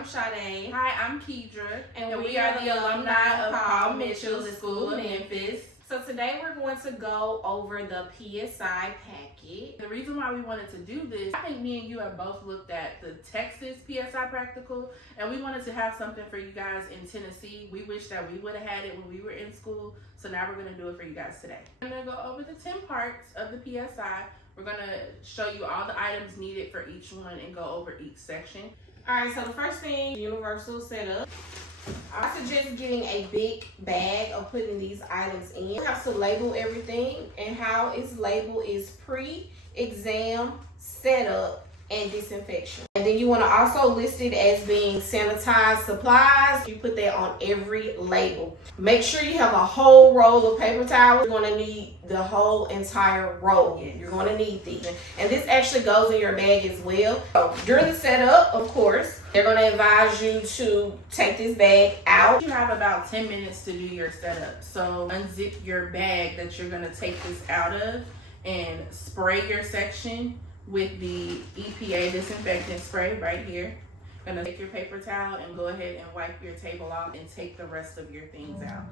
I'm Sade. Hi, I'm Kedra, And we are the alumni of Paul Mitchell's School of Memphis. So today we're going to go over the PSI packet. The reason why we wanted to do this, I think me and you have both looked at the Texas PSI practical, and we wanted to have something for you guys in Tennessee. We wish that we would have had it when we were in school, so now we're going to do it for you guys today. I'm going to go over the 10 parts of the PSI. We're going to show you all the items needed for each one and go over each section. Alright, so the first thing, universal setup. I suggest getting a big bag of putting these items in. You have to label everything, and how it's labeled is pre-exam, setup, and disinfection. And then you want to also list it as being sanitized supplies. You put that on every label. Make sure you have a whole roll of paper towels. You're going to need the whole entire roll. You're going to need these. And this actually goes in your bag as well. So during the setup, of course, they're going to advise you to take this bag out. You have about 10 minutes to do your setup. So unzip your bag that you're going to take this out of and spray your section with the EPA disinfectant spray right here. Gonna take your paper towel and go ahead and wipe your table off and take the rest of your things out.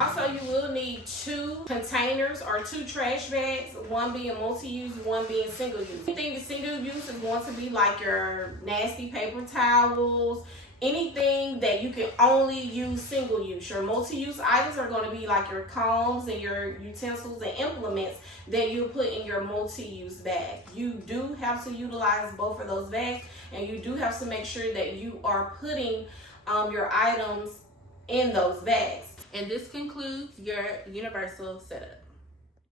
Also, you will need 2 containers or 2 trash bags, one being multi-use, one being single use. Anything that's single use is going to be like your nasty paper towels, anything that you can only use single use. Your multi-use items are going to be like your combs and your utensils and implements that you put in your multi-use bag. You do have to utilize both of those bags, and you do have to make sure that you are putting your items in those bags. And this concludes your universal setup.